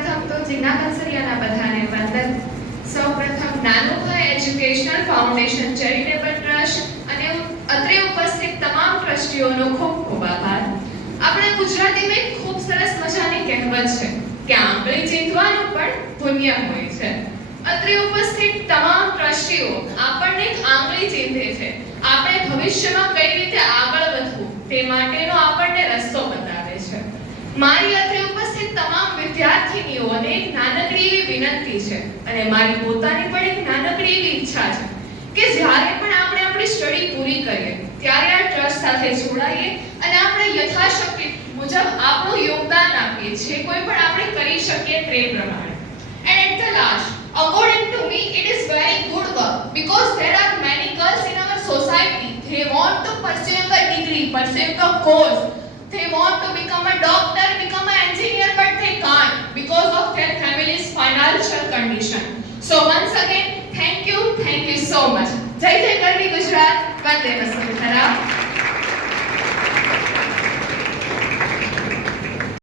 સૌપ્રથમ તો જીના કંસરિયાના બધાને વંદન. સૌપ્રથમ Nanubhai educational foundation charitable trust અને અત્રે ઉપસ્થિત તમામ ટ્રસ્ટીઓનો ખૂબ ખૂબ આભાર. આપણે ગુજરાતીમાં એક ખૂબ સરસ મજાની કહેવત છે કે આંગળી ચીંધવાનું પણ પુણ્ય હોય છે. અત્રે ઉપસ્થિત તમામ ટ્રસ્ટીઓ આપણને એક આંગળી ચીંધે છે. આપણે ભવિષ્યમાં કઈ રીતે આગળ વધવું તે માટેનો આપણને રસ્તો બતાવે છે. મારી અત્રે ઉપસ્થિત તમામ વિદ્યાર્થીનીઓને એક નાનકડી એવી વિનંતી છે અને મારી પોતાની પણ એક નાનકડી એવી ઈચ્છા છે કે જ્યારે પણ આપણે આપણી સ્ટડી પૂરી કરીએ ત્યારે આ ટ્રસ્ટ સાથે જોડાઈએ અને આપણે યથાશક્તિ મુજબ આપણું યોગદાન આપીએ જે કોઈ પણ આપણે કરી શકીએ તે પ્રમાણે. And at the last, according to me, it is very good work because there are many girls in our society. They want to pursue a degree, pursue a course. They want to become a doctor, become an engineer, but they can't because of their family's financial condition. So once again, thank you so much. Jai Jai Garvi Gujarat, Vande Vasudha.